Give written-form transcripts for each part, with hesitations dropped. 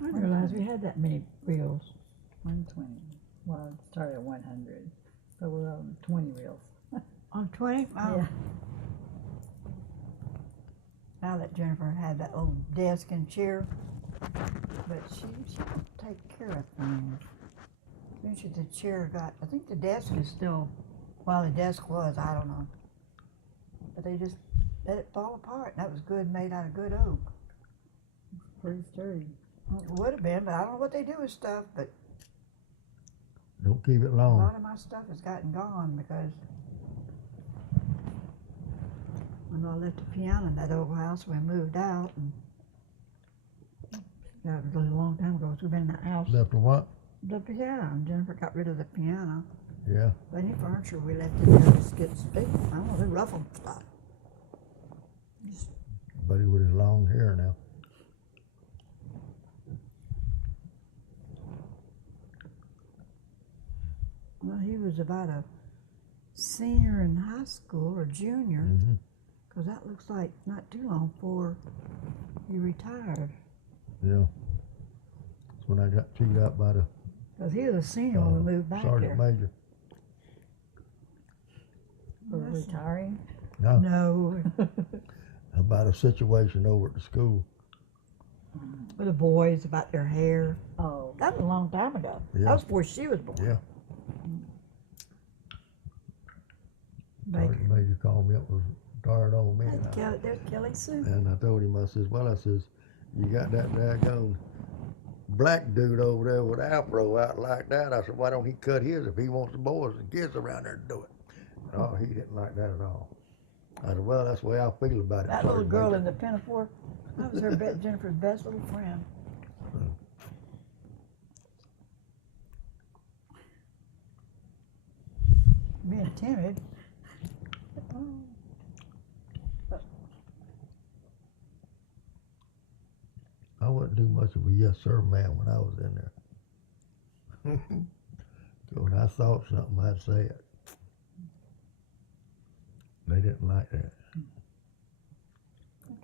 I didn't realize we had that many reels. 120. Well, it started at 100, so we're on 20 reels. On 20? Oh. Yeah. Now that Jennifer had that old desk and chair, but she don't take care of things. Eventually the chair got, I think the desk is still, well, the desk was, I don't know. But they just let it fall apart, and that was good, made out of good oak. Pretty sturdy. Well, it would have been, but I don't know what they do with stuff, but Don't keep it a long. lot of my stuff has gotten gone because when I left the piano in that old house, we moved out, and that was a really long time ago, so we've been in that house. Left a what? The piano, and Jennifer got rid of the piano. Yeah. Any furniture we left in there just gets big. I don't know, they ruffle stuff. Just, Buddy with his long hair now. well, he was about a senior in high school or junior, Mm-hmm. because that looks like not too long before he retired. Yeah. That's when I got teed up by the Because he was a senior when we moved back sergeant there. major. For retiring. No, No, about a situation over at the school. with the boys about their hair. Oh. That was a long time ago. Yeah. That was before she was born. Yeah. Sergeant major called me up, was tired on me. There's Kelly, there's Kelly Sue. And I told him, I says, well, I says, you got that daggone black dude over there with afro out like that. I said, why don't he cut his if he wants the boys and kids around there to do it? Oh, he didn't like that at all. I said, well, that's the way I feel about it. That little Sergeant girl Major." in the pinafore, that was her Jennifer's best little friend. Being timid. I wouldn't do much of a yes sir man when I was in there. So when I thought something, I'd say it. They didn't like that.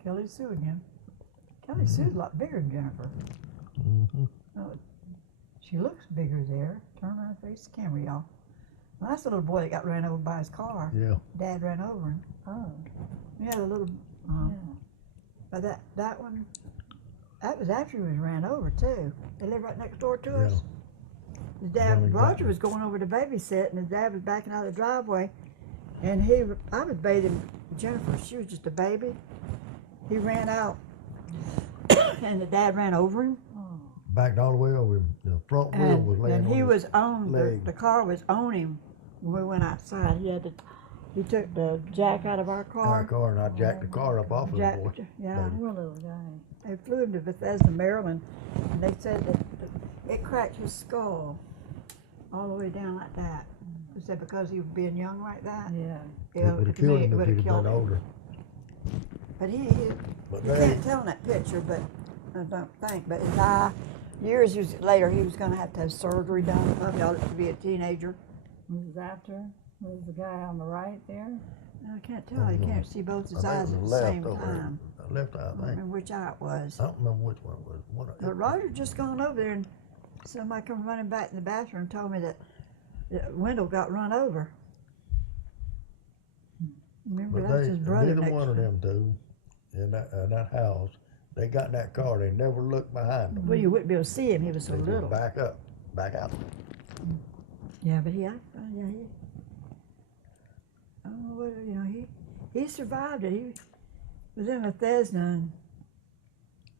Kelly Sue again. Kelly Sue's a lot bigger than Jennifer. Mm-hmm. Oh, she looks bigger there. Turn around and face the camera, y'all. Well, that's the little boy that got ran over by his car. Yeah. Dad ran over him. Oh. Yeah, the little. Yeah. But that one, that was after he was ran over too. They live right next door to Yeah. us. His Yeah, we dad, got Roger, it. was going over to babysit, and his dad was backing out of the driveway, and I was bathing Jennifer. She was just a baby. He ran out, and the dad ran over him. Oh. Backed all the way over him. The front wheel was laying And on he his was on leg. the car was on him when we went outside. He took the jack out of our our car. car, and I jacked the car up off of the boy. Yeah, Baby. Poor little guy. they flew him to Bethesda, Maryland, and they said that it cracked his skull all the way down like that. They said because he was being young like that. Yeah. It would have killed him if would've he'd have killed been him. older. But you But can't tell in that picture, but I don't think. But his eye, years later, he was going to have surgery done. Probably ought to be a teenager. This is after. Was the guy on the right there? I can't tell. You can't see both his I eyes think at it was the left same over there. time. Left eye, I I don't think. remember which eye it was. I don't remember which one it was. One of But Roger just gone over there, and somebody come running back in the bathroom and told me that the window got run over. Remember, But that's his brother neither next one of to them two in that house, they got in that car, they never looked behind them. Well, you wouldn't be able to see him. He was so They just little. back up, back out. Yeah, but he, I don't know what, he survived it. He was in Bethesda,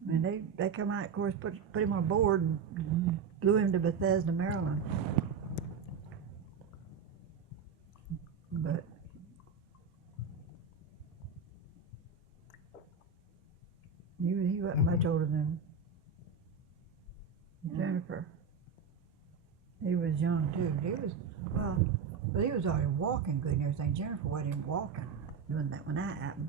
and they come out, of course, put him on board and flew him to Bethesda, Maryland. But he wasn't much older than Jennifer. He was young too. But he was already walking good and everything. Jennifer wasn't even walking doing that when that happened.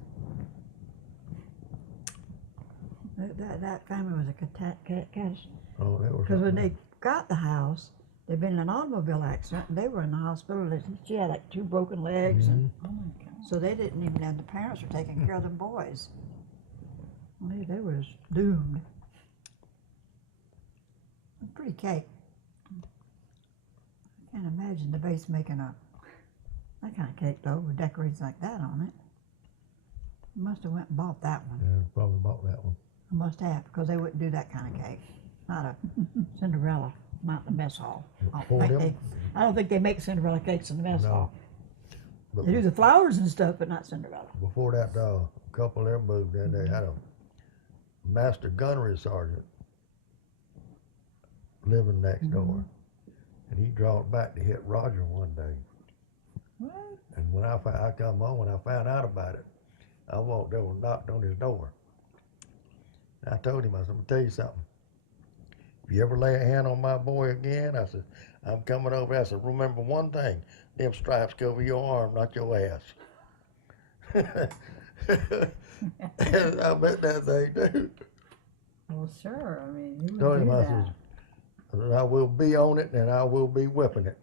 That family was a catastrophe. Oh, that was. Because when they got the house, they'd been in an automobile accident and they were in the hospital. She had like 2 broken legs, and Oh my God. so they didn't even have the parents were taking care of them boys. They was doomed. pretty cake. I can't imagine the base making that kind of cake though, with decorations like that on it. Must have went and bought that one. Yeah, probably bought that one. I must have, because they wouldn't do that kind of cake. Not a Cinderella, not in the mess hall. Pour them. I don't think they make Cinderella cakes in the mess No. hall. But They do the flowers and stuff, but not Cinderella. before that, couple of them moved in, they had a master gunnery sergeant living next door. And he drove back to hit Roger one day. What? And when I come home, when I found out about it, I walked over and knocked on his door. I told him, I said, I'm gonna tell you something. If you ever lay a hand on my boy again, I said, I'm coming over. I said, remember one thing, them stripes cover your arm, not your ass. And I bet that thing, dude. Well, sure. I mean, you Told would him, do I that. said, I will be on it and I will be whipping it.